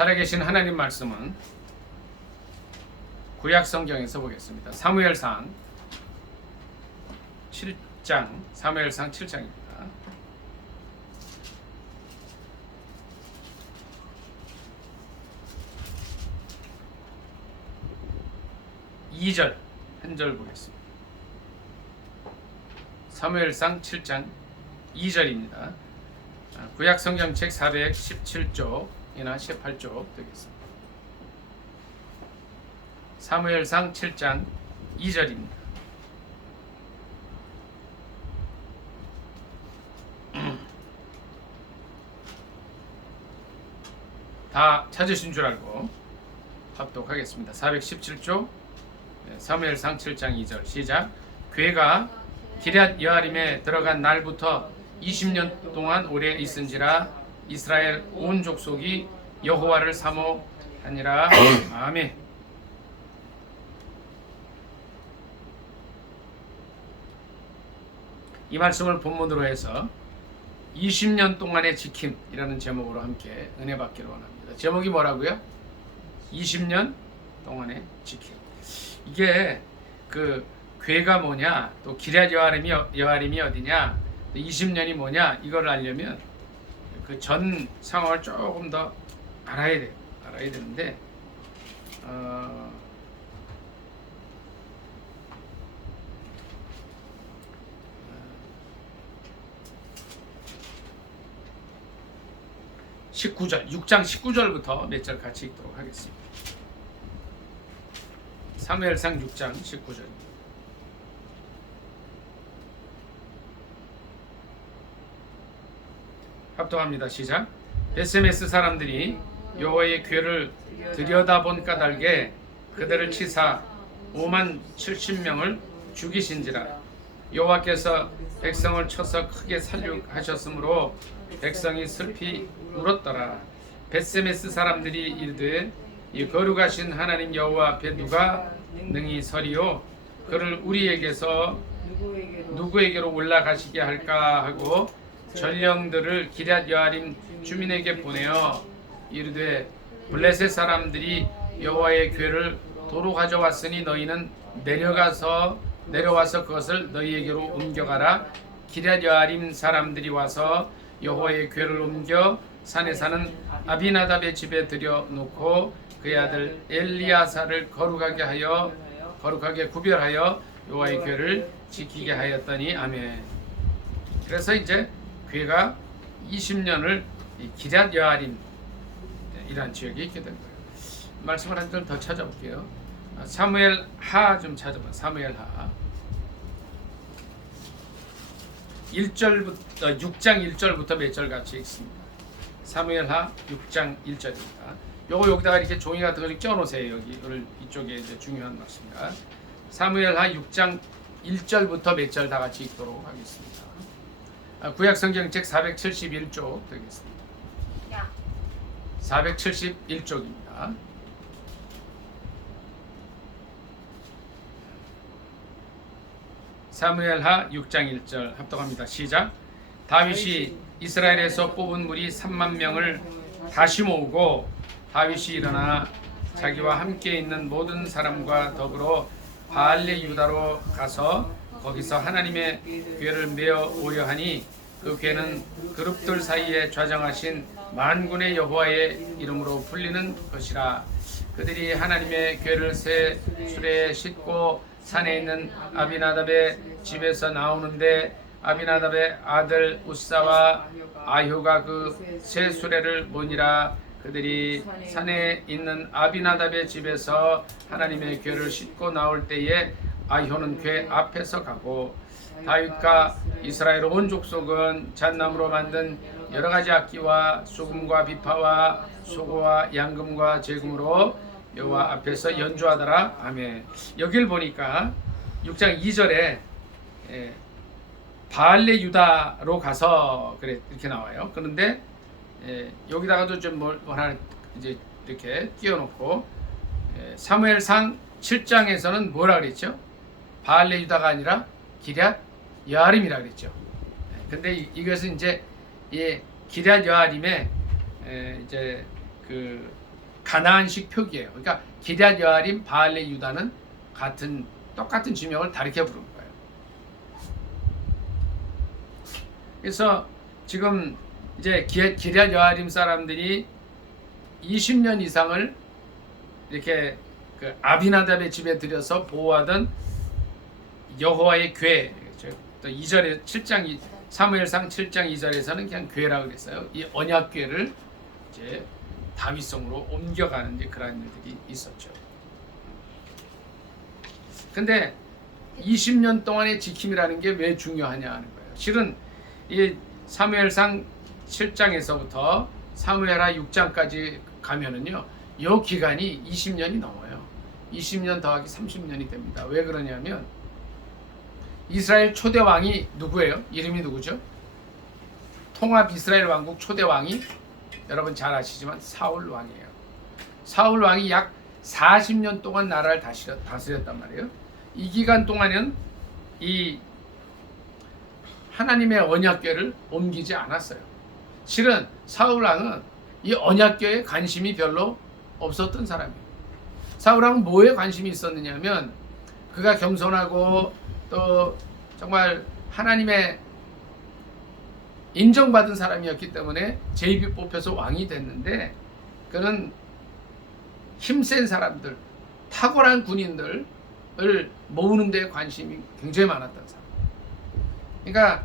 살아계신 하나님 말씀은 구약 성경에서 보겠습니다. 사무엘상 7장입니다. 2절 한 절 보겠습니다. 사무엘상 7장 2절입니다. 구약 성경책 417쪽이나 18쪽 되겠습니다. 사무엘상 7장 2절입니다. 다 찾으신 줄 알고 합독하겠습니다. 417쪽 사무엘상 7장 2절 시작. 괴가 기럇 여아림에 들어간 날부터 20년 동안 오래 있은지라 이스라엘 온 족속이 여호와를 사모하니라. 아멘. 이 말씀을 본문으로 해서 20년 동안의 지킴이라는 제목으로 함께 은혜 받기를 원합니다. 제목이 뭐라고요? 20년 동안의 지킴. 이게 그 괴가 뭐냐, 또 기럇 여아림이 어디냐, 또 20년이 뭐냐, 이걸 알려면 그 전 상황을 조금 더 알아야 돼요. 알아야 되는데 19절, 6장 19절부터 몇 절 같이 읽도록 하겠습니다. 사무엘상 6장 19절. 합독합니다. 시작. 베세메스 사람들이 여호와의 궤를 들여다본 까닭에 그들을 치사 5만 70명을 죽이신지라. 여호와께서 백성을 쳐서 크게 살육하셨으므로 백성이 슬피 울었더라. 베세메스 사람들이 이르되 이 거룩하신 하나님 여호와 앞에 누가 능히 서리요? 그를 우리에게서 누구에게로 올라가시게 할까 하고 전령들을 기럇 여아림 주민에게 보내어 이르되 블레셋 사람들이 여호와의 궤를 도로 가져왔으니 너희는 내려와서 그것을 너희에게로 옮겨가라. 기럇 여아림 사람들이 와서 여호와의 궤를 옮겨 산에 사는 아비나답의 집에 들여놓고 그의 아들 엘리야사를 거룩하게 구별하여 여호와의 궤를 지키게 하였더니 아멘. 그래서 이제 궤가 20년을 기럇 여아림 이란 지역에 있게 된 거예요. 말씀을 한 절 더 찾아볼게요. 사무엘 하 좀 찾아봐. 사무엘 하 1절부터 6장 1절부터 몇 절 같이 읽습니다. 사무엘 하 6장 1절입니다. 요거 여기다가 이렇게 종이 같은 걸 껴 놓으세요. 여기를 이쪽에 이제 중요한 말씀입니다. 사무엘 하 6장 1절부터 몇 절 다 같이 읽도록 하겠습니다. 구약 성경책 471쪽 되겠습니다. 471쪽입니다. 사무엘하 6장 1절 합독합니다. 시작. 다윗이 이스라엘에서 뽑은 무리 3만 명을 다시 모으고 다윗이 일어나 자기와 함께 있는 모든 사람과 더불어 바알레 유다로 가서 거기서 하나님의 궤를 메어 오려 하니 그 궤는 그룹들 사이에 좌정하신 만군의 여호와의 이름으로 불리는 것이라. 그들이 하나님의 궤를 새 수레에 싣고 산에 있는 아비나답의 집에서 나오는데 아비나답의 아들 우사와 아효가 그 새 수레를 모니라. 그들이 산에 있는 아비나답의 집에서 하나님의 궤를 싣고 나올 때에 아효는 궤 앞에서 가고 다윗과 이스라엘 온 족속은 잣나무로 만든 여러 가지 악기와 수금과 비파와 소고와 양금과 제금으로 여호와 앞에서 연주하더라. 아멘. 여기를 보니까 6장 2절에 바알레 유다로 가서 그래 이렇게 나와요. 그런데 여기다가도 좀 뭘 하나 이제 이렇게 띄워놓고 사무엘상 7장에서는 뭐라 그랬죠? 바알레 유다가 아니라 기럇 여아림이라 그랬죠. 근데 이것은 이제 기럇 여아림에 이제 그 가나안식 표기예요. 그러니까 기럇 여아림, 바알레 유다는 똑같은 지명을 다르게 부른 거예요. 그래서 지금 이제 기럇 여아림 사람들이 20년 이상을 이렇게 그 아비나답의 집에 들여서 보호하던 여호와의 궤, 또 2절에 7장 사무엘상 7장 2절에서는 그냥 궤라고 그랬어요. 이 언약궤를 이제 다윗성으로 옮겨가는 이제 그런 일들이 있었죠. 근데 20년 동안의 지킴이라는 게 왜 중요하냐 하는 거예요. 실은 이 사무엘상 7장에서부터 사무엘하 6장까지 가면은요, 이 기간이 20년이 넘어요. 20년 더하기 30년이 됩니다. 왜 그러냐면 이스라엘 초대 왕이 누구예요? 이름이 누구죠? 통합 이스라엘 왕국 초대 왕이 여러분 잘 아시지만 사울 왕이에요. 사울 왕이 약 40년 동안 나라를 다스렸단 말이에요. 이 기간 동안은 이 하나님의 언약궤를 옮기지 않았어요. 실은 사울 왕은 이 언약궤에 관심이 별로 없었던 사람이에요. 사울 왕은 뭐에 관심이 있었느냐면 그가 겸손하고 또 정말 하나님의 인정받은 사람이었기 때문에 제입이 뽑혀서 왕이 됐는데, 그는 힘센 사람들, 탁월한 군인들을 모으는 데 관심이 굉장히 많았던 사람. 그러니까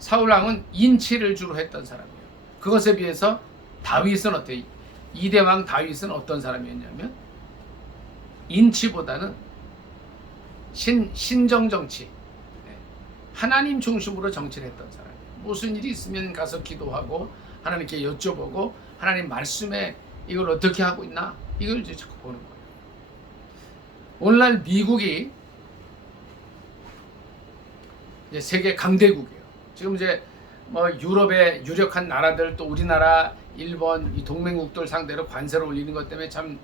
사울 왕은 인치를 주로 했던 사람이에요. 그것에 비해서 다윗은 어때요? 이대왕 다윗은 어떤 사람이었냐면 인치보다는 신정정치, 하나님 중심으로 정치를 했던 사람이에요. 무슨 일이 있으면 가서 기도하고 하나님께 여쭤보고 하나님 말씀에 이걸 어떻게 하고 있나, 이걸 이제 자꾸 보는 거예요. 오늘날 미국이 이제 세계 강대국이에요. 지금 이제 뭐 유럽의 유력한 나라들, 또 우리나라, 일본 이 동맹국들 상대로 관세를 올리는 것 때문에 참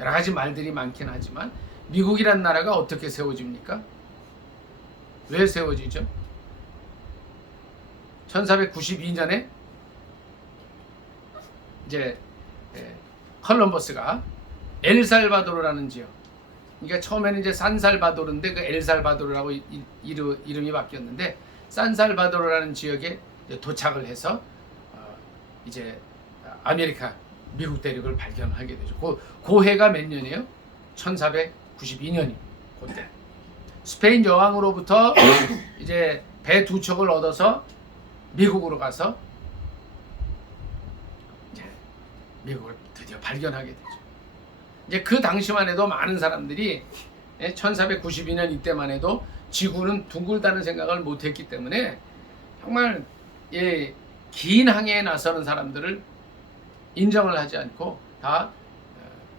여러 가지 말들이 많긴 하지만, 미국이란 나라가 어떻게 세워집니까? 왜 세워지죠? 1492년에 이제 컬럼버스가 엘살바도르라는 지역, 그러니까 처음에는 이제 산살바도르인데 그 엘살바도르라고 이름이 바뀌었는데, 산살바도르라는 지역에 도착을 해서 이제 아메리카 미국 대륙을 발견하게 되죠. 그 해가 몇 년이에요? 1492년이 그때 스페인 여왕으로부터 이제 배 2척을 얻어서 미국으로 가서 이제 미국을 드디어 발견하게 되죠. 이제 그 당시만 해도 많은 사람들이 1492년 이때만 해도 지구는 둥글다는 생각을 못했기 때문에 정말 긴 항해에 나서는 사람들을 인정을 하지 않고 다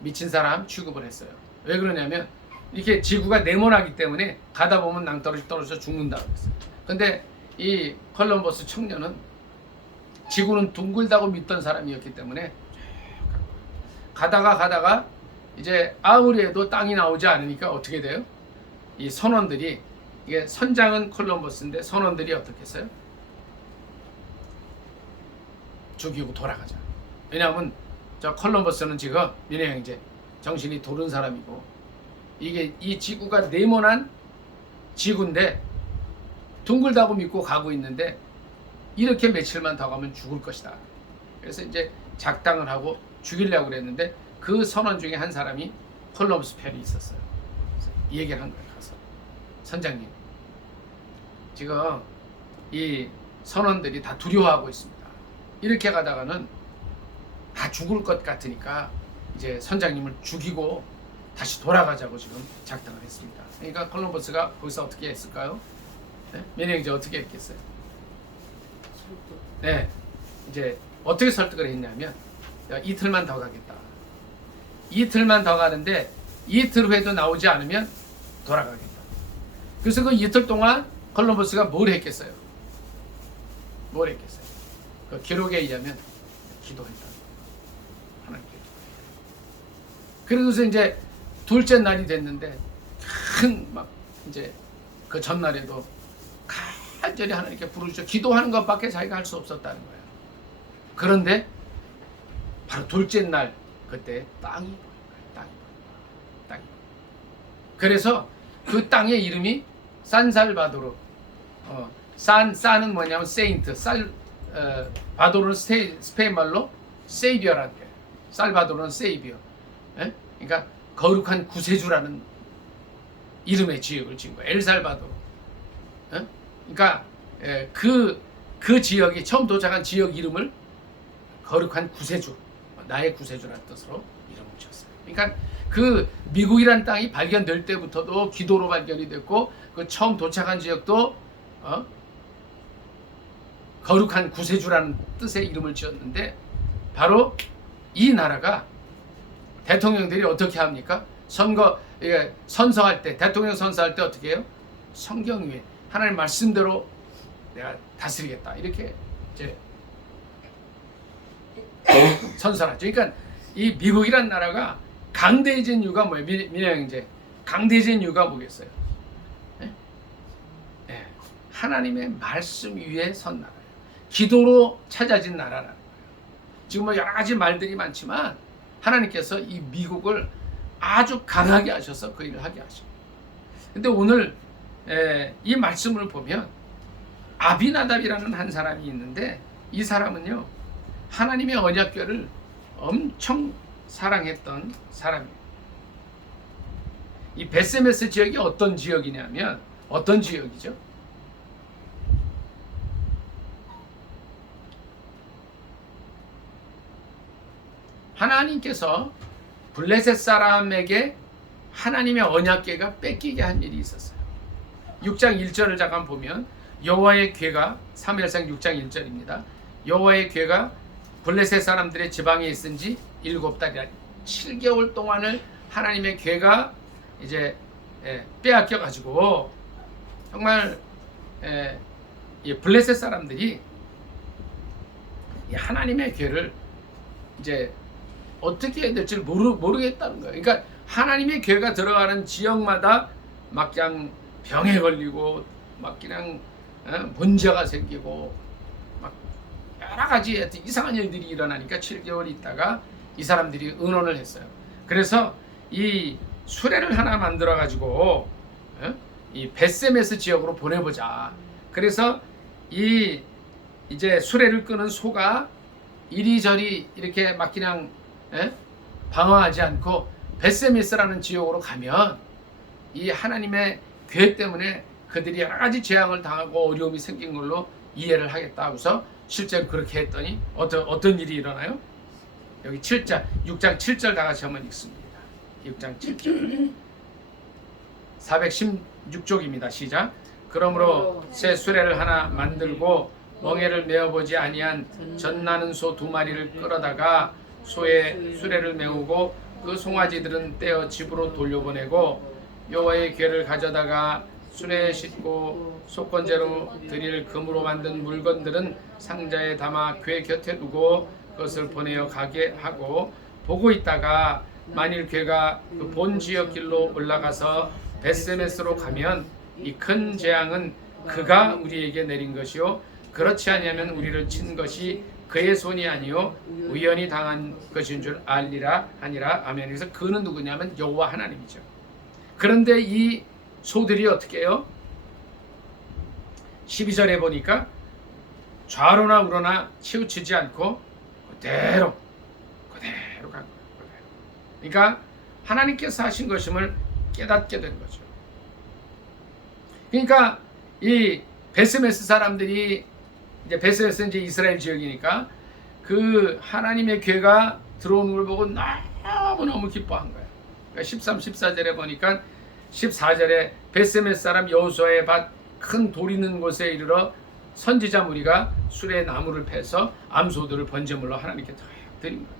미친 사람 취급을 했어요. 왜 그러냐면 이렇게 지구가 네모나기 때문에 가다 보면 낭떠러지 떨어져 죽는다고 했어요. 근데 이 컬럼버스 청년은 지구는 둥글다고 믿던 사람이었기 때문에 가다가 이제 아무리 해도 땅이 나오지 않으니까 어떻게 돼요? 이 선원들이, 이게 선장은 컬럼버스인데 선원들이 어떻게 했어요? 죽이고 돌아가자. 왜냐하면 저 컬럼버스는 지금 민혜 형제 정신이 도른 사람이고, 이게 이 지구가 네모난 지구인데 둥글다고 믿고 가고 있는데 이렇게 며칠만 더 가면 죽을 것이다. 그래서 이제 작당을 하고 죽이려고 그랬는데 그 선원 중에 한 사람이 콜럼버스 편이 있었어요. 그래서 이 얘기를 한 거예요. 가서 선장님, 지금 이 선원들이 다 두려워하고 있습니다. 이렇게 가다가는 다 죽을 것 같으니까 이제 선장님을 죽이고 다시 돌아가자고 지금 작당을 했습니다. 그러니까 콜럼버스가 거기서 어떻게 했을까요? 네? 면역이제 어떻게 했겠어요? 네, 이제 어떻게 설득을 했냐면 이틀만 더 가겠다. 이틀만 더 가는데 이틀 후에도 나오지 않으면 돌아가겠다. 그래서 그 이틀 동안 콜럼버스가 뭘 했겠어요? 뭘 했겠어요? 그 기록에 의하면 기도했다. 하나님께. 그래서 이제 둘째 날이 됐는데 큰 막 이제 그 전날에도 간절히 하나님께 부르짖어 기도하는 것밖에 자기가 할 수 없었다는 거예요. 그런데 바로 둘째 날 그때 땅이 보인 거예요. 땅이. 그래서 그 땅의 이름이 산살바도르. 산은 뭐냐면 세인트, 바도르는 스페인 말로 세이비어라는 거예요. 살바도르는 세이비어. 예? 그러니까 거룩한 구세주라는 이름의 지역을 지은 거예요. 엘살바도르. 예? 그러니까 그 지역이 처음 도착한 지역 이름을 거룩한 구세주, 나의 구세주라는 뜻으로 이름을 지었어요. 그러니까 그 미국이란 땅이 발견될 때부터도 기도로 발견이 됐고, 그 처음 도착한 지역도 거룩한 구세주라는 뜻의 이름을 지었는데, 바로 이 나라가 대통령들이 어떻게 합니까? 선서할 때, 대통령 선서할 때 어떻게 해요? 성경 위에 하나님 말씀대로 내가 다스리겠다, 이렇게 이제 선서하죠. 그러니까 이 미국이란 나라가 강대해진 이유가 뭐예요? 민영이제 강대해진 이유가 뭐겠어요? 하나님의 말씀 위에 선 나라예요. 기도로 찾아진 나라라는 거예요. 지금 뭐 여러 가지 말들이 많지만 하나님께서 이 미국을 아주 강하게 하셔서 그 일을 하게 하셔요. 근데 오늘 이 말씀을 보면 아비나답이라는 한 사람이 있는데, 이 사람은요 하나님의 언약궤를 엄청 사랑했던 사람이에요. 이 베세메스 지역이 어떤 지역이냐면, 어떤 지역이죠? 하나님께서 블레셋 사람에게 하나님의 언약궤가 뺏기게 한 일이 있었어요. 6장 1절을 잠깐 보면, 여호와의 궤가, 사무엘상 6장 1절입니다. 여호와의 궤가 블레셋 사람들의 지방에 있은 지 7달이라 7개월 동안을 하나님의 궤가 이제 빼앗겨 가지고, 정말 블레셋 사람들이 이 하나님의 궤를 이제 어떻게 해야 될지 모르겠다는 거예요. 그러니까 하나님의 궤가 들어가는 지역마다 막 그냥 병에 걸리고, 막 그냥 문제가 생기고, 막 여러 가지 이상한 일들이 일어나니까 7개월 있다가 이 사람들이 의논을 했어요. 그래서 이 수레를 하나 만들어 가지고 이 베세메스 지역으로 보내보자. 그래서 이제 수레를 끄는 소가 이리저리 이렇게 막 그냥 방황하지 않고 베세메스라는 지역으로 가면 이 하나님의 궤 때문에 그들이 여러 가지 재앙을 당하고 어려움이 생긴 걸로 이해를 하겠다 하고서 실제로 그렇게 했더니 어떤 일이 일어나요? 여기 6장 7절 다 같이 한번 읽습니다. 6장 7절 416쪽입니다. 시작. 그러므로 새 수레를 하나 만들고 멍에를 메어보지 아니한 젖나는 소 2마리를 끌어다가 소의 수레를 메우고 그 송아지들은 떼어 집으로 돌려보내고, 여호와의 궤를 가져다가 수레에 싣고 속건제로 드릴 금으로 만든 물건들은 상자에 담아 궤 곁에 두고 그것을 보내어 가게 하고, 보고 있다가 만일 궤가 그 본 지역 길로 올라가서 베세메스로 가면 이 큰 재앙은 그가 우리에게 내린 것이요 그렇지 아니하면 우리를 친 것이 그의 손이 아니요 우연히 당한 것인 줄 알리라 하니라. 아멘. 그래서 그는 누구냐면 여호와 하나님이죠. 그런데 이 소들이 어떻게 해요? 12절에 보니까 좌로나 우로나 치우치지 않고 그대로 간 거예요. 그러니까 하나님께서 하신 것임을 깨닫게 된 거죠. 그러니까 이 베세메스 사람들이, 이제 베세메스는 이제 이스라엘 지역이니까 그 하나님의 궤가 들어오는 걸 보고 너무너무 기뻐한 거예요. 그러니까 13, 14절에 보니까 14절에 베세메스 사람 여호수아의 밭 큰 돌 있는 곳에 이르러 선지자 무리가 수레 나무를 패서 암소들을 번제물로 하나님께 드린 거예요.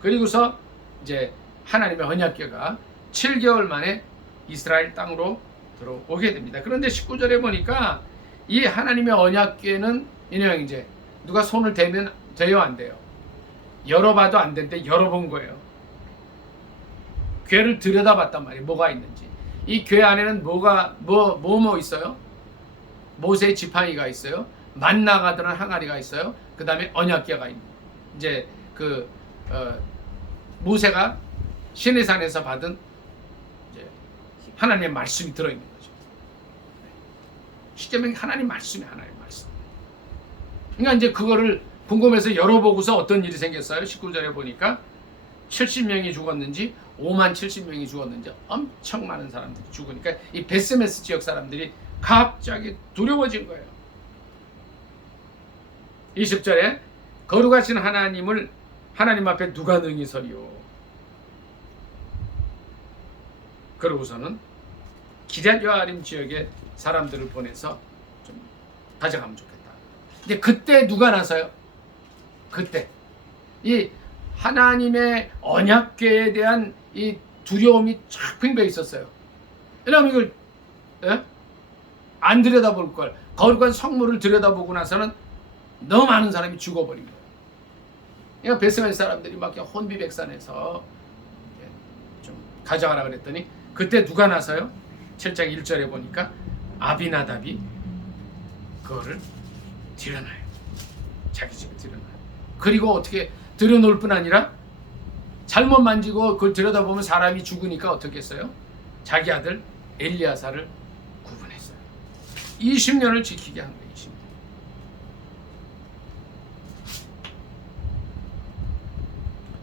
그리고서 이제 하나님의 언약궤가 7개월 만에 이스라엘 땅으로 들어오게 됩니다. 그런데 19절에 보니까 이 하나님의 언약궤는 그냥 이제 누가 손을 대면 돼요, 안 돼요? 열어봐도 안 되는데 열어본 거예요. 궤를 들여다봤단 말이에요. 뭐가 있는지. 이 궤 안에는 뭐 있어요? 모세 지팡이가 있어요. 만나가 들은 항아리가 있어요. 그 다음에 언약궤가 있는. 이제 모세가 시내산에서 받은 이제 하나님의 말씀이 들어있는 거죠. 쉽게 말하면 하나님 말씀이 하나님 말씀. 그러니까 이제 그거를 궁금해서 열어보고서 어떤 일이 생겼어요. 19절에 보니까 70명이 죽었는지 5만 70명이 죽었는지 엄청 많은 사람들이 죽으니까 이 베스메스 지역 사람들이 갑자기 두려워진 거예요. 20절에 거룩하신 하나님 앞에 누가 능히 서리요. 그러고서는 기럇 여아림 지역에 사람들을 보내서 좀 가져가면 좋겠다. 근데 그때 누가 나서요? 그때 이 하나님의 언약궤에 대한 이 두려움이 쫙 팽배해 있었어요. 왜냐하면 이걸 안 들여다볼 걸, 거룩한 성물을 들여다보고 나서는 너무 많은 사람이 죽어버린 거예요. 그러니까 베스메스 사람들이 막 혼비백산해서 좀 가져가라 그랬더니 그때 누가 나서요? 7장 1절에 보니까 아비나답이 그거를 들여놔요. 자기 집에 들여놔요. 그리고 어떻게 들여놓을 뿐 아니라 잘못 만지고 그걸 들여다보면 사람이 죽으니까 어떻게 했어요? 자기 아들 엘리야사를 구분했어요. 20년을 지키게 한 거예요. 20년.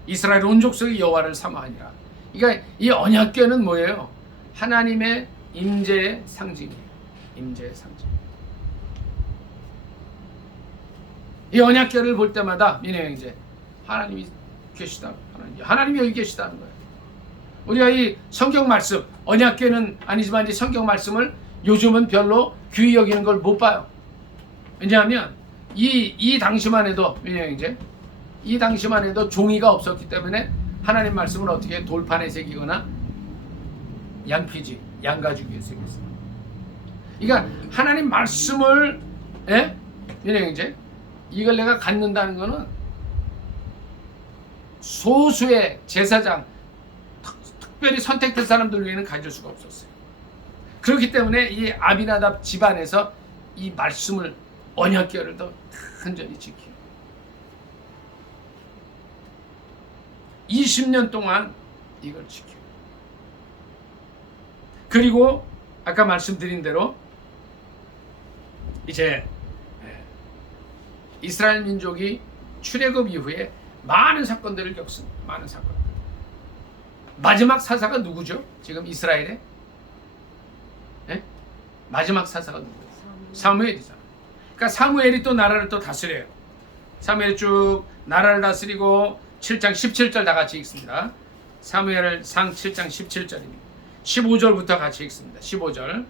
이스라엘 온 족속이 여호와를 사모하니라. 그러니까 이 언약궤는 뭐예요? 하나님의 임재의 상징이에요. 임재의 상징. 이 언약궤를 볼 때마다 민혜 형제, 하나님이 계시다. 하나님이 여기 계시다는 거예요. 우리가 이 성경 말씀, 언약궤는 아니지만 이 성경 말씀을 요즘은 별로 귀히 여기는 걸 못 봐요. 왜냐하면 이 당시만 해도 민혜 형제, 이 당시만 해도 종이가 없었기 때문에 하나님 말씀을 어떻게 돌판에 새기거나 양피지, 양가죽에 새겼어요. 그러니까 하나님 말씀을 민혜 형제, 이걸 내가 갖는다는 거는 소수의 제사장, 특별히 선택된 사람들 외에는 가질 수가 없었어요. 그렇기 때문에 이 아비나답 집안에서 이 말씀을, 언약궤를 더 간절히 지키고 20년 동안 이걸 지키고, 그리고 아까 말씀드린 대로 이제 이스라엘 민족이 출애굽 이후에 많은 사건들을 겪습니다. 많은 사건. 마지막 사사가 누구죠? 지금 이스라엘에? 마지막 사사가 누구예요? 사무엘이잖아요. 그러니까 사무엘이 또 나라를 또 다스려요. 사무엘이 쭉 나라를 다스리고 7장 17절 다 같이 읽습니다. 사무엘상 7장 17절입니다. 15절부터 같이 읽습니다. 15절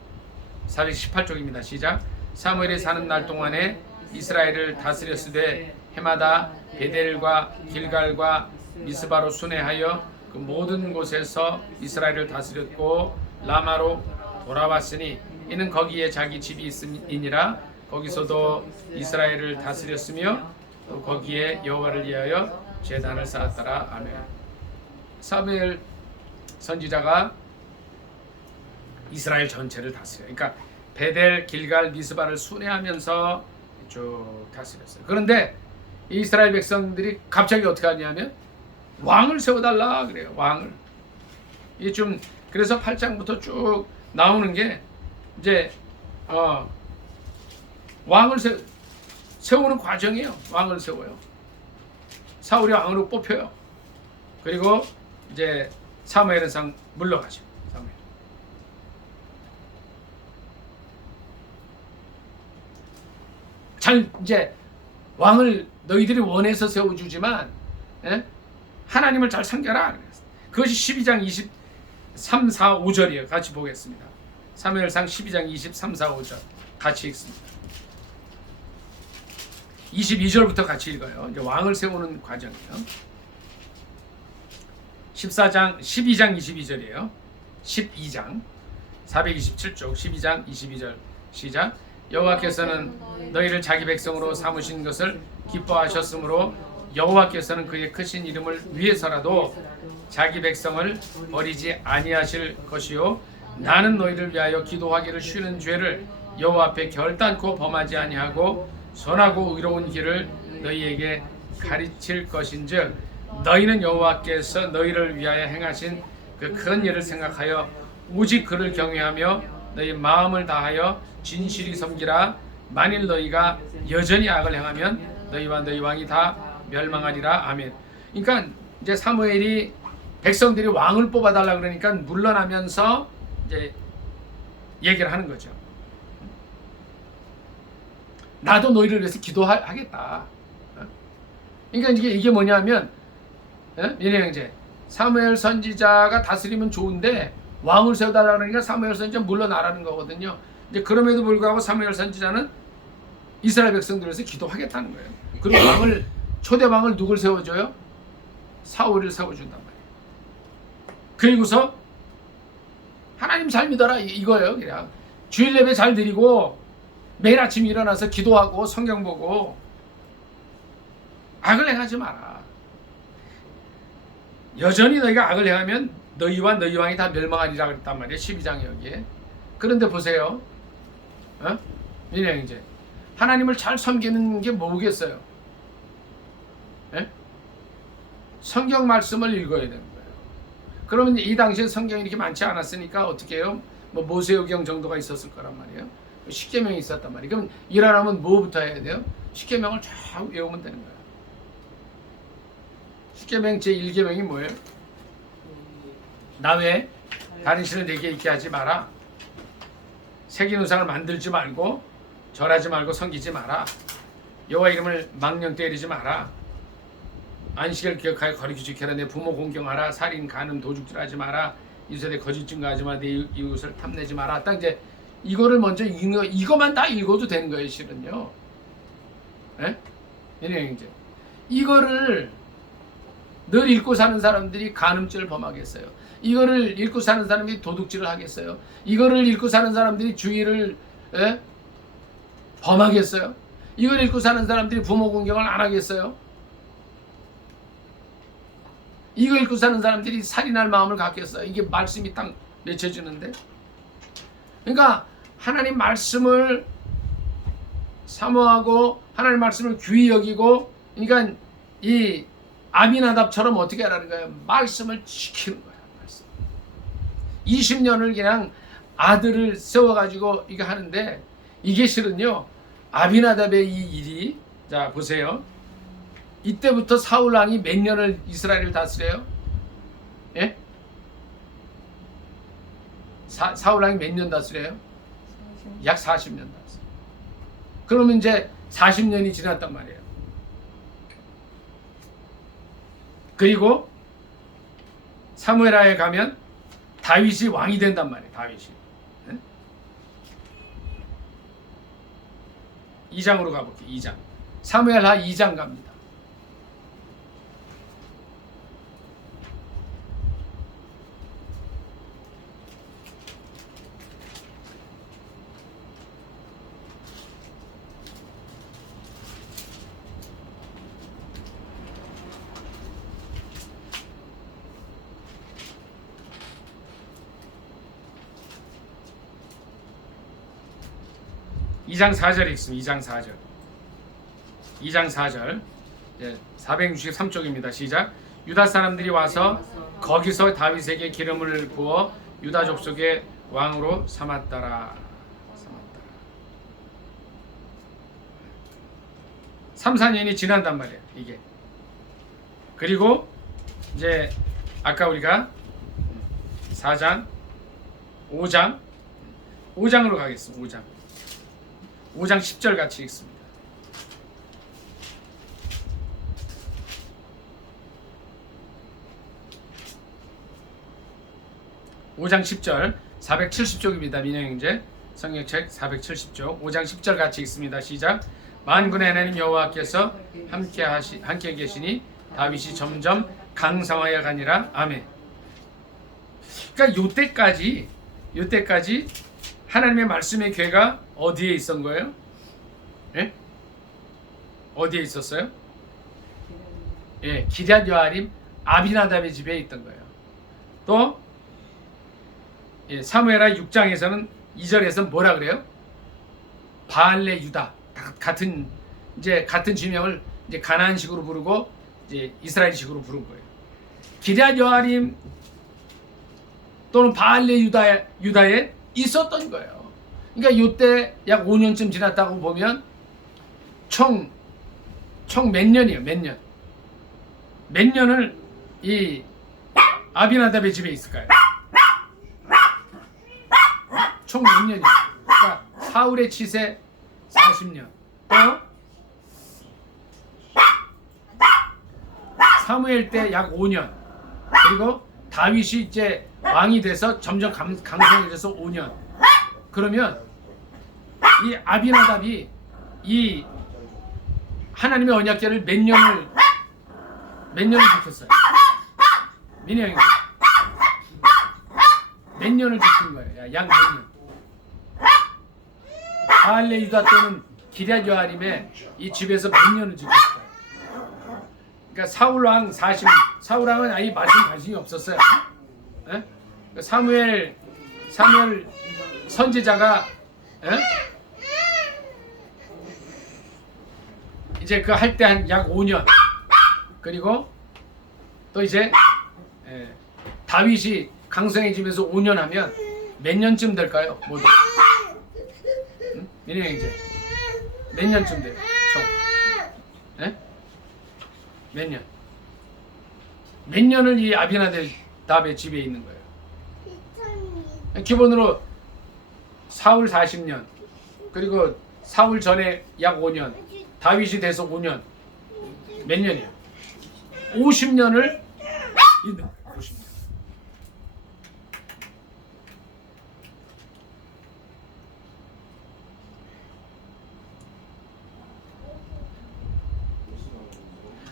418쪽입니다. 시작. 사무엘이 사는 날 동안에 이스라엘을 다스렸으되 해마다 베델과 길갈과 미스바로 순회하여 그 모든 곳에서 이스라엘을 다스렸고 라마로 돌아왔으니 이는 거기에 자기 집이 있으니라. 거기서도 이스라엘을 다스렸으며 또 거기에 여호와를 위하여 제단을 쌓았더라. 아멘. 사무엘 선지자가 이스라엘 전체를 다스려요. 그러니까 베델, 길갈, 미스바를 순회하면서 쭉 다스렸어요. 그런데 이스라엘 백성들이 갑자기 어떻게 하냐면 왕을 세워달라 그래요. 왕을. 이게 좀 그래서 8장부터 쭉 나오는 게 이제 왕을 세우는 과정이에요. 왕을 세워요. 사울이 왕으로 뽑혀요. 그리고 이제 사무엘은 물러가죠. 사무엘. 잘 이제 왕을 너희들이 원해서 세워주지만 하나님을 잘 섬겨라. 그것이 12장 23, 4, 5절이에요. 같이 보겠습니다. 사무엘상 12장 23, 4, 5절 같이 읽습니다. 22절부터 같이 읽어요. 이제 왕을 세우는 과정이에요. 12장 22절이에요. 12장 427쪽 12장 22절 시작. 여호와께서는 너희를 자기 백성으로 삼으신 것을 기뻐하셨으므로 여호와께서는 그의 크신 이름을 위해서라도 자기 백성을 버리지 아니하실 것이요 나는 너희를 위하여 기도하기를 쉬는 죄를 여호와 앞에 결단코 범하지 아니하고 선하고 의로운 길을 너희에게 가르칠 것인즉 너희는 여호와께서 너희를 위하여 행하신 그 큰 일을 생각하여 오직 그를 경외하며 너희 마음을 다하여 진실히 섬기라. 만일 너희가 여전히 악을 행하면 너희와 너희 왕이 다 멸망하리라. 아멘. 그러니까 이제 사무엘이 백성들이 왕을 뽑아달라 그러니까 물러나면서 이제 얘기를 하는 거죠. 나도 너희를 위해서 기도하겠다. 그러니까 이게 뭐냐면, 민혜형제, 사무엘 선지자가 다스리면 좋은데 왕을 세워달라 그러니까 사무엘 선지자 물러나라는 거거든요. 이제 그럼에도 불구하고 사무엘 선지자는 이스라엘 백성들을 위해서 기도하겠다는 거예요. 그리고 초대왕을 누굴 세워줘요? 사울을 세워준단 말이에요. 그리고서 하나님 잘 믿어라 이거예요. 그냥 주일 예배 잘 드리고 매일 아침 일어나서 기도하고 성경 보고 악을 행하지 마라. 여전히 너희가 악을 행하면 너희와 너희 왕이 다 멸망하리라 그랬단 말이에요. 12장에 여기에. 그런데 보세요. 민혜 형제, 하나님을 잘 섬기는 게 뭐겠어요? 성경 말씀을 읽어야 되는 거예요. 그러면 이 당시에 성경이 이렇게 많지 않았으니까 어떻게 해요? 뭐 모세오경 정도가 있었을 거란 말이에요. 십계명이 있었단 말이에요. 그럼 일어나면 뭐부터 해야 돼요? 십계명을 쫙 외우면 되는 거예요. 십계명 제1계명이 뭐예요? 나 외에 다른 신을 내게 있게 하지 마라. 새긴 우상을 만들지 말고 절하지 말고 섬기지 마라. 여호와 이름을 망령 때리지 마라. 안식을 기억하여 거룩히 지켜라. 내 부모 공경하라. 살인, 간음, 도둑질하지 마라. 이웃에 거짓 증거하지 마. 내 이웃을 탐내지 마라. 딱 이제 이거를 먼저 이거만 다 읽어도 되는 거예요, 실은요. 예? 이제 이거를 늘 읽고 사는 사람들이 간음죄를 범하겠어요? 이거를 읽고 사는 사람들이 도둑질을 하겠어요? 이거를 읽고 사는 사람들이 주의를 범하겠어요? 이걸 읽고 사는 사람들이 부모 공경을 안 하겠어요? 이거 읽고 사는 사람들이 살인할 마음을 갖겠어요? 이게 말씀이 딱 맺혀지는데? 그러니까 하나님 말씀을 사모하고 하나님 말씀을 귀히 여기고, 그러니까 이 아미나답처럼 어떻게 하라는 거예요? 말씀을 지키는 거야. 말씀. 20년을 그냥 아들을 세워가지고 이거 하는데, 이게 실은요, 아비나답의 이 일이, 자 보세요. 이때부터 사울 왕이 몇 년을 이스라엘을 다스려요? 예? 사울 왕이 몇 년 다스려요? 약 40년 다스려요. 그러면 이제 40년이 지났단 말이에요. 그리고 사무엘하에 가면 다윗이 왕이 된단 말이에요. 다윗이. 2장으로 가볼게요. 2장. 사무엘하 2장 갑니다. (2장 4절에) 있습니다. 2장 4절. 2장 4절. 463쪽입니다. 시작. 유다 사람들이 와서 거기서 다윗에게 기름을 부어 유다 족속의 왕으로 삼았더라. 3, 4년이 지난단 말이에요. 이게. 그리고 이제 아까 우리가 4장, 5장으로 가겠습니다. 5장 10절 같이 읽습니다. 5장 10절 470쪽입니다. 민영형제 성경책 470쪽 5장 10절 같이 읽습니다. 시작. 만군의 하나님 여호와께서 함께 계시니 다윗이 점점 강성하여 가니라. 아멘. 그러니까 요때까지 하나님의 말씀의 궤가 어디에 있었던 거예요? 예? 어디에 있었어요? 예, 기럇 여아림 아비나답의 집에 있던 거예요. 또 사무엘하 6장에서는 2절에서 뭐라 그래요? 바알레 유다 같은 지명을 이제 가나안식으로 부르고 이제 이스라엘식으로 부른 거예요. 기럇 여아림 또는 바알레 유다에 있었던 거예요. 그러니까 이때 약 5년쯤 지났다고 보면 총 몇 년이에요. 몇 년을 이 아비나답의 집에 있을까요? 총 몇 년이에요? 그러니까 사울의 치세 40년, 또 사무엘 때 약 5년, 그리고 다윗이 이제 왕이 돼서 점점 강성해져서 5년. 그러면 이 아비나답이 이 하나님의 언약궤를 몇 년을 지켰어요? 민희 형이 몇 년을 지킨 거예요? 약 몇 년? 바알레 유다 또는 기럇 여아림의 이 집에서 몇 년을 지켰어요? 그러니까 사울 왕은 아예 말씀 관심이 없었어요. 에? 사무엘 선지자가 이제 그 할 때 한 약 5년, 그리고 또 이제 다윗이 강성해지면서 5년 하면 몇 년쯤 될까요? 모두 민희 이제 몇 년쯤 돼요? 총 몇 년을 이 아비나답의 집에 있는 거예요. 기본으로 사울 40년, 그리고 사울 전에 약 5년, 다윗이 돼서 5년, 몇 년이에요? 50년을 있는 거예요. 50년.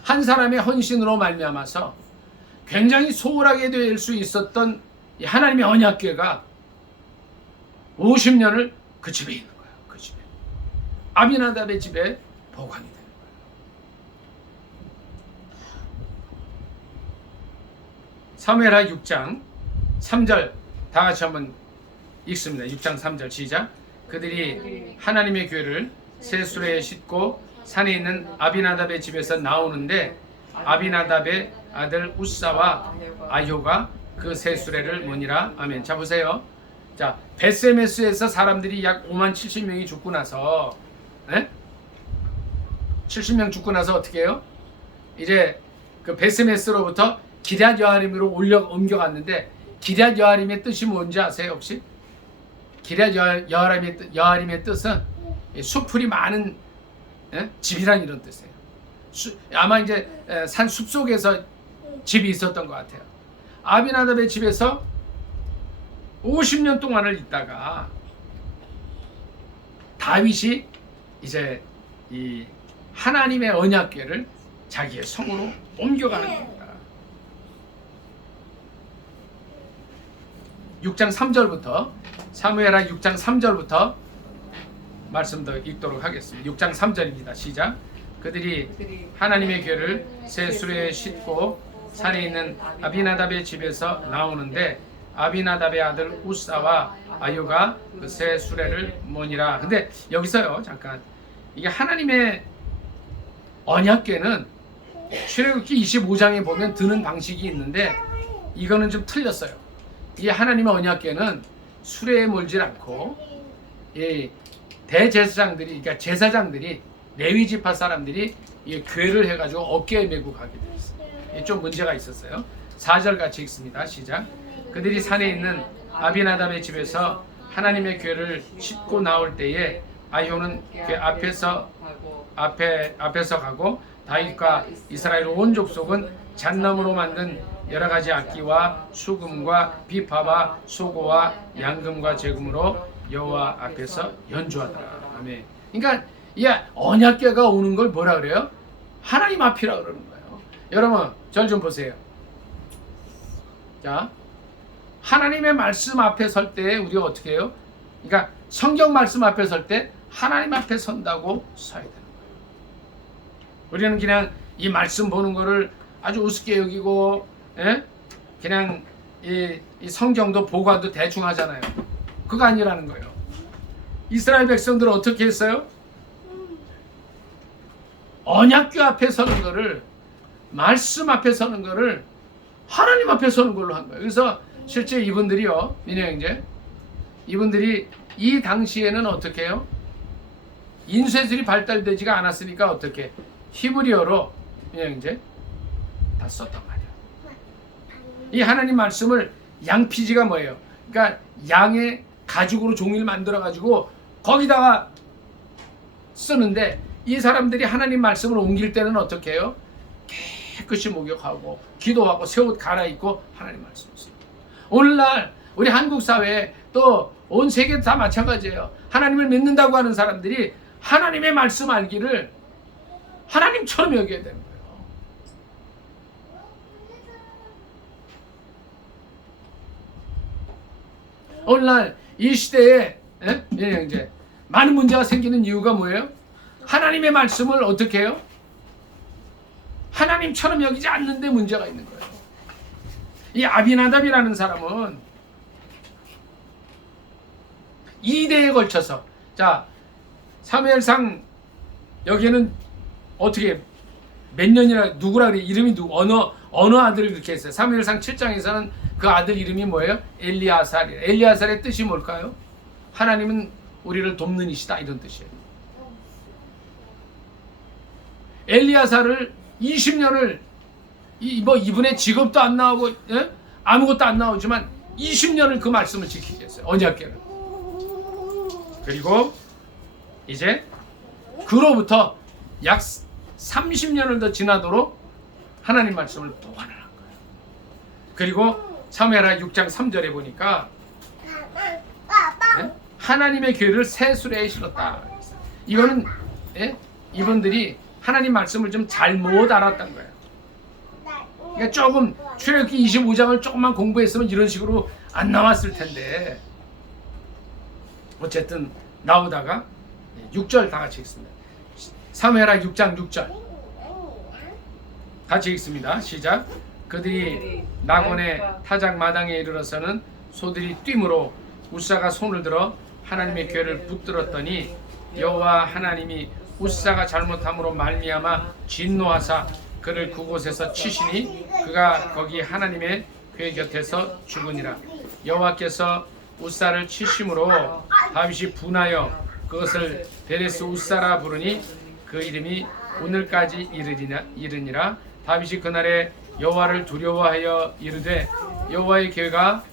한 사람의 헌신으로 말미암아서 굉장히 소홀하게 될 수 있었던 이 하나님의 언약궤가 50년을 그 집에 있는 거예요. 그 집에. 아비나답의 집에 보관이 되는 거예요. 사무엘하 6장 3절 다 같이 한번 읽습니다. 6장 3절 시작. 그들이 하나님의 궤를 새 수레에 싣고 산에 있는 아비나답의 집에서 나오는데 아비나답의 아들 우사와 아효가 그 새 수레를 모니라. 아멘. 자 보세요. 자 베세메스에서 사람들이 약 5만 70명이 죽고 나서 70명 죽고 나서 어떻게 해요? 이제 그 베세메스로부터 기럇 여아림으로 옮겨갔는데 기럇 여아림의 뜻이 뭔지 아세요 혹시? 기럇 여아림의 뜻은 수풀이 많은 집이란 이런 뜻이에요. 아마 이제 산 숲속에서 집이 있었던 것 같아요. 아비나답의 집에서 50년 동안을 있다가 다윗이 이제 이 하나님의 언약궤를 자기의 성으로 옮겨가는 겁니다. 6장 3절부터 사무엘하 6장 3절부터 말씀 더 읽도록 하겠습니다. 6장 3절입니다. 시작. 그들이 하나님의 궤를 새 수레에 싣고 산에 있는 아비나답의 집에서 나오는데 아비나답의 아들 우사와 아효가 그 새 수레를 모니라. 근데 여기서요 잠깐, 이게 하나님의 언약궤는 출애굽기 25장에 보면 드는 방식이 있는데 이거는 좀 틀렸어요. 이 하나님의 언약궤는 수레에 몰질 않고 이 대제사장들이, 그러니까 제사장들이, 레위 지파 사람들이 이 궤를 해가지고 어깨에 메고 가게 되어 있어요. 좀 문제가 있었어요. 4절 같이 읽습니다. 시작. 그들이 산에 있는 아비나답의 집에서 하나님의 궤를 싣고 나올 때에 아효는 궤 앞에서 가고 다윗과 이스라엘 온 족속은 잣나무로 만든 여러 가지 악기와 수금과 비파와 소고와 양금과 제금으로 여호와 앞에서 연주하더라. 아멘. 그러니까 이 언약궤가 오는 걸 뭐라 그래요? 하나님 앞이라 그러는 거예요. 여러분 절 좀 보세요. 자, 하나님의 말씀 앞에 설 때 우리가 어떻게 해요? 그러니까 성경 말씀 앞에 설 때 하나님 앞에 선다고 서야 되는 거예요. 우리는 그냥 이 말씀 보는 거를 아주 우습게 여기고, 그냥 이 성경도 보고도 대충 하잖아요. 그거 아니라는 거예요. 이스라엘 백성들은 어떻게 했어요? 언약궤 앞에 서는 거를 말씀 앞에 서는 거를 하나님 앞에 서는 걸로 한 거예요. 그래서 실제 이분들이요, 민혜 형제, 이분들이 이 당시에는 어떻게 해요? 인쇄술이 발달되지가 않았으니까 어떻게 히브리어로, 민혜 형제, 다 썼단 말이에요. 이 하나님 말씀을 양피지가 뭐예요? 그러니까 양의 가죽으로 종이를 만들어 가지고 거기다가 쓰는데, 이 사람들이 하나님 말씀을 옮길 때는 어떻게 해요? 깨끗이 목욕하고 기도하고 새 옷 갈아입고 하나님 말씀을 써요. 오늘날 우리 한국 사회에 또 온 세계 다 마찬가지예요. 하나님을 믿는다고 하는 사람들이 하나님의 말씀 알기를 하나님처럼 여겨야 되는 거예요. 오늘날 이 시대에 형제, 많은 문제가 생기는 이유가 뭐예요? 하나님의 말씀을 어떻게 해요? 하나님처럼 여기지 않는데 문제가 있는 거예요. 이 아비나답이라는 사람은 2대에 걸쳐서, 자, 사무엘상 여기는 어떻게 몇 년이라 누구라 그래? 이름이 누구? 어느 아들을 그렇게 했어요. 사무엘상 7장에서는 그 아들 이름이 뭐예요? 엘리아살이에요. 엘리아살의 뜻이 뭘까요? 하나님은 우리를 돕는 이시다, 이런 뜻이에요. 엘리야사를 20년을 이분의 직업도 안 나오고 아무것도 안 나오지만 20년을 그 말씀을 지키게 했어요. 언약궤를. 그리고 이제 그로부터 약 30년을 더 지나도록 하나님 말씀을 보관을 한 거예요. 그리고 사무엘하 6장 3절에 보니까 하나님의 궤를 새 수레에 실었다. 이거는 이분들이 하나님 말씀을 좀 잘못 알았던 거예요. 그러니까 조금 출애굽기 25장을 조금만 공부했으면 이런 식으로 안 나왔을 텐데, 어쨌든 나오다가 6절 다 같이 읽습니다. 사무엘하 6장 6절 같이 읽습니다. 시작. 그들이 낙원의 타작 마당에 이르러서는 소들이 뛰므로 우사가 손을 들어 하나님의 궤를 붙들었더니 여호와 하나님이 우사가 잘못함으로 말미암아 진노하사 그를 그곳에서 치시니 그가 거기 하나님의 궤 곁에서 죽으니라. 여호와께서 우사를 치심으로 다윗이 분하여 그것을 베레스 우사라 부르니 그 이름이 오늘까지 이르니라. 다윗이 그날에 여호와를 두려워하여 이르되 여호와의 궤가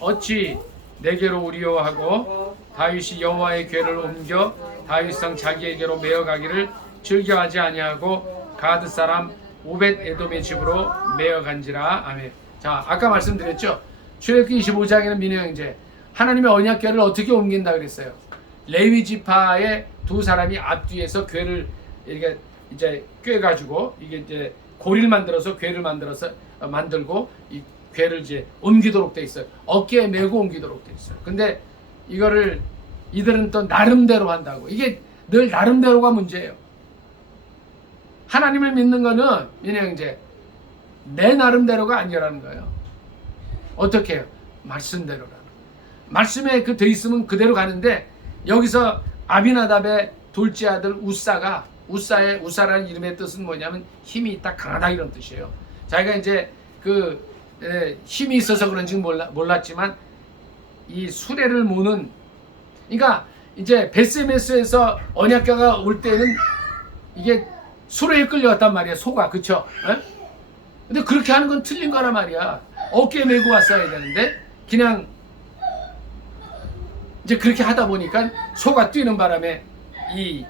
어찌 내게로 오리오 하고, 다윗이 여호와의 궤를 옮겨 다윗성 자기에게로 메어가기를 즐겨하지 아니하고 가드 사람 오벳 에돔의 집으로 메어간지라. 아멘. 자, 아까 말씀드렸죠. 출애굽기 25장에는 민혜 형제, 하나님의 언약궤를 어떻게 옮긴다 그랬어요? 레위 지파의 두 사람이 앞뒤에서 궤를 이렇게 이제 꿰가지고, 이게 이제 고리를 만들어서 궤를 만들고 이 궤를 이제 옮기도록 돼 있어요. 어깨에 메고 옮기도록 돼 있어요. 근데 이거를 이들은 또 나름대로 한다고. 이게 늘 나름대로가 문제예요. 하나님을 믿는 거는 민혜 형제, 내 나름대로가 아니라는 거예요. 어떻게 해요? 말씀대로라는 거예요. 말씀에 그 돼 있으면 그대로 가는데, 여기서 아비나답의 둘째 아들 우사라는 이름의 뜻은 뭐냐면 힘이 있다, 강하다, 이런 뜻이에요. 자기가 이제 힘이 있어서 그런지 몰랐지만 이 수레를 모는, 그러니까 이제 베스메스에서 언약궤가 올 때는 이게 수레에 끌려왔단 말이야, 소가. 그쵸? 근데 그렇게 하는 건 틀린 거란 말이야. 어깨에 메고 왔어야 되는데 그냥 이제 그렇게 하다 보니까 소가 뛰는 바람에 이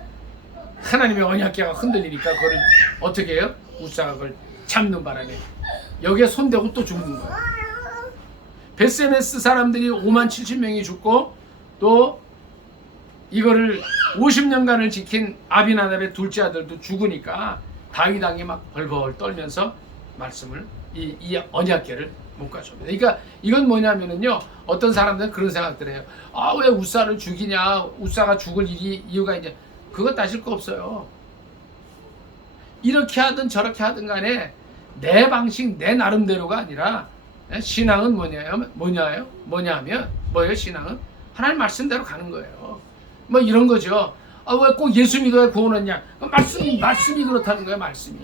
하나님의 언약궤가 흔들리니까 그걸 어떻게 해요? 우사가 그걸 잡는 바람에 여기에 손대고 또 죽는 거예요. 베스메스 사람들이 5만 7천 명이 죽고, 또 이거를 50년간을 지킨 아비나답의 둘째 아들도 죽으니까 다윗 왕이 막 벌벌 떨면서 말씀을 이 언약궤를 못 가져옵니다. 그러니까 이건 뭐냐면은요, 어떤 사람들은 그런 생각들 해요. 아, 왜 우사를 죽이냐? 우사가 죽을 이유가 이제 그거 따질 거 없어요. 이렇게 하든 저렇게 하든 간에 내 방식, 내 나름대로가 아니라, 신앙은 뭐냐면 뭐예요? 신앙은 하나님 말씀대로 가는 거예요. 뭐 이런 거죠. 아, 왜 꼭 예수 믿어야 구원 얻냐? 말씀이 그렇다는 거예요. 말씀이.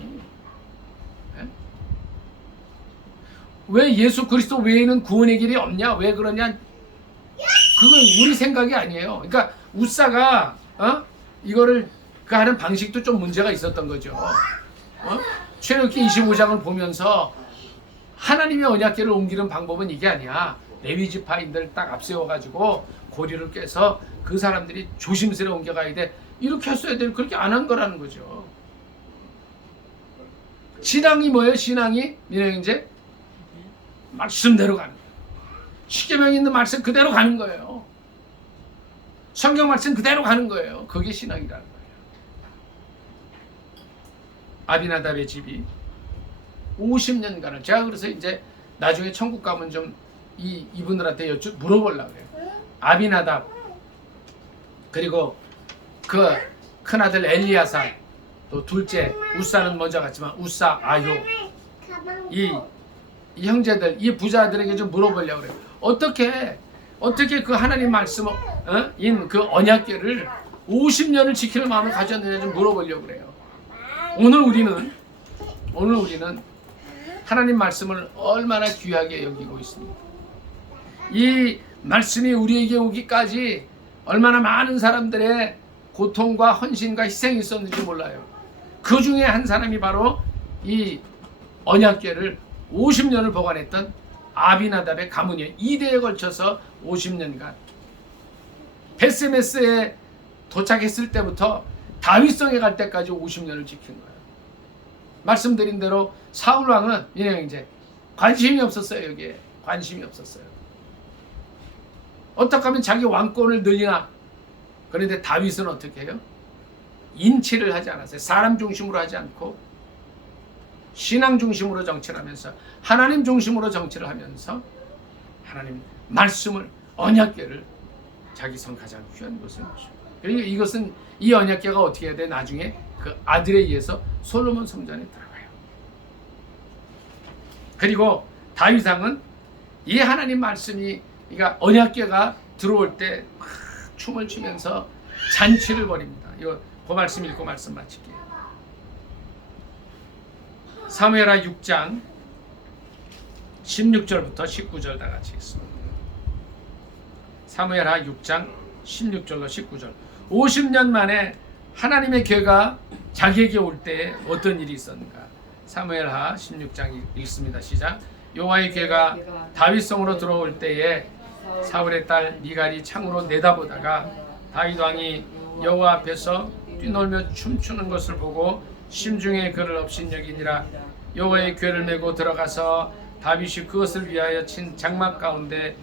왜 예수 그리스도 외에는 구원의 길이 없냐? 왜 그러냐? 그건 우리 생각이 아니에요. 그러니까 우사가 이거를 그 하는 방식도 좀 문제가 있었던 거죠. 출애굽기 25장을 보면서 하나님의 언약궤를 옮기는 방법은 이게 아니야. 레위 지파인들 딱 앞세워가지고 고리를 꿰서 그 사람들이 조심스레 옮겨가야 돼. 이렇게 했어야 돼. 그렇게 안 한 거라는 거죠. 신앙이 뭐예요? 신앙이 민영이제 말씀대로 가는 거예요. 십계명에 있는 말씀 그대로 가는 거예요. 성경 말씀 그대로 가는 거예요. 그게 신앙이라는 거예요. 아비나답의 집이 50년간을 제가 그래서 이제 나중에 천국 가면 좀 이분들한테 물어보려고 해요. 아비나답 그리고 그 큰아들 엘리야살 또 둘째 우사는 먼저 갔지만 우사 아요 이 형제들 이 부자들에게 좀 물어보려고 그래요. 어떻게 그 하나님 말씀 인 그 언약궤를 50년을 지킬 마음을 가졌느냐 좀 물어보려고 그래요. 오늘 우리는 하나님 말씀을 얼마나 귀하게 여기고 있습니다. 이 말씀이 우리에게 오기까지 얼마나 많은 사람들의 고통과 헌신과 희생이 있었는지 몰라요. 그 중에 한 사람이 바로 이 언약궤를 50년을 보관했던 아비나답의 가문이에요. 2대에 걸쳐서 50년간 베스메스에 도착했을 때부터 다윗성에 갈 때까지 50년을 지킨 거예요. 말씀드린 대로 사울왕은 이제 관심이 없었어요. 여기에 관심이 없었어요. 어떻게 하면 자기 왕권을 늘리나. 그런데 다윗은 어떻게 해요? 인치를 하지 않았어요. 사람 중심으로 하지 않고 신앙 중심으로 정치를 하면서 하나님 중심으로 정치를 하면서 하나님 말씀을 언약궤를 자기 성 가장 귀한 곳에 놓으시고, 그러니까 이것은 이 언약궤가 어떻게 해야 돼? 나중에 그 아들에 의해서 솔로몬 성전에 들어가요. 그리고 다윗왕은 이 하나님 말씀이 그러니까 언약궤가 들어올 때 막 춤을 추면서 잔치를 벌입니다. 이거 그 말씀 읽고 말씀 마칠게요. 사무엘하 6장 16절부터 19절 다 같이 읽습니다. 사무엘하 6장 16절로 19절. 50년 만에 하나님의 궤가 자기에게 올 때에 어떤 일이 있었는가? 사무엘하 16장 읽습니다. 시작. 여호와의 궤가 다윗성으로 들어올 때에 사울의 딸 미갈이 창으로 내다보다가 다윗 왕이 여호와 앞에서 뛰놀며 춤추는 것을 보고 심중에 그를 업신여기니라. 여호와의 궤를 메고 들어가서 다윗이 그것을 위하여 친 장막 가운데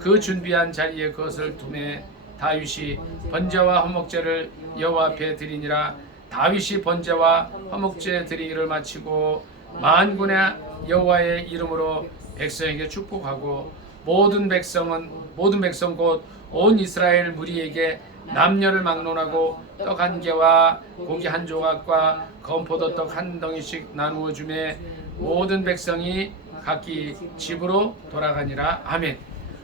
그 준비한 자리에 그것을 두매 다윗이 번제와 화목제를 여호와 앞에 드리니라. 다윗이 번제와 화목제 드리기를 마치고 만군의 여호와의 이름으로 백성에게 축복하고 모든 백성 곧 온 이스라엘 무리에게 남녀를 막론하고 떡 한 개와 고기 한 조각과 건포도 떡 한 덩이씩 나누어 주매 모든 백성이 각기 집으로 돌아가니라. 아멘.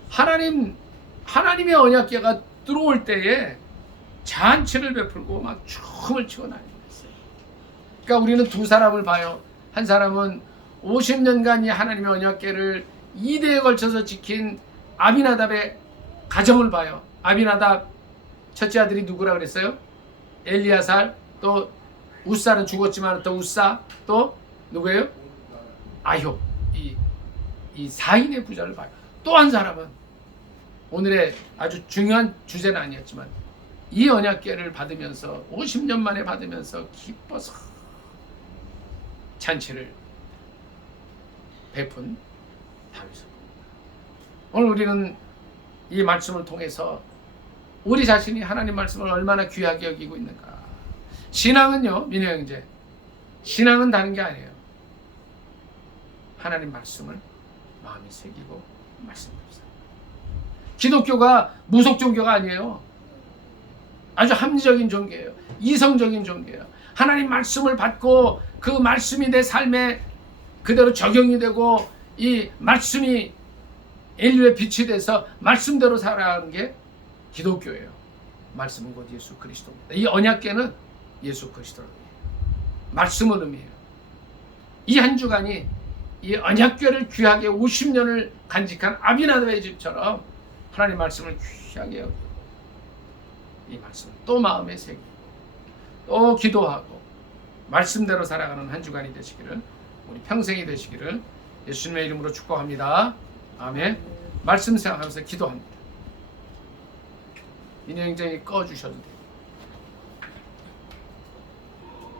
하나님의 언약궤가 들어올 때에 잔치를 베풀고 막 춤을 추고 난리가 있어요. 그러니까 우리는 두 사람을 봐요. 한 사람은 50년간 이 하나님의 언약궤를 2대에 걸쳐서 지킨 아비나답의 가정을 봐요. 아비나답 첫째 아들이 누구라 그랬어요? 엘리야살. 또 우사는 죽었지만 또 우사. 또 누구예요? 아효. 이 4인의 부자를 봐요. 또 한 사람은 오늘의 아주 중요한 주제는 아니었지만 이 언약궤를 받으면서 50년 만에 받으면서 기뻐서 잔치를 베푼 다윗. 오늘 우리는 이 말씀을 통해서 우리 자신이 하나님 말씀을 얼마나 귀하게 여기고 있는가. 신앙은요, 민호 형제, 신앙은 다른 게 아니에요. 하나님 말씀을 마음에 새기고 말씀드립니다. 기독교가 무속 종교가 아니에요. 아주 합리적인 종교예요. 이성적인 종교예요. 하나님 말씀을 받고 그 말씀이 내 삶에 그대로 적용이 되고 이 말씀이 인류의 빛이 돼서 말씀대로 살아가는 게 기독교예요. 말씀은 곧 예수 그리스도입니다. 이 언약궤는 예수 그리스도를 의미해요. 말씀을 의미해요. 이 한 주간이 이 언약궤를 귀하게 50년을 간직한 아비나답의 집처럼 하나님 말씀을 귀하게 여기고 이 말씀을 또 마음에 새기고 또 기도하고 말씀대로 살아가는 한 주간이 되시기를, 우리 평생이 되시기를 예수님의 이름으로 축복합니다. 아멘. 말씀 생각하면서 기도합니다. 인형쟁이 꺼주셔도 돼요.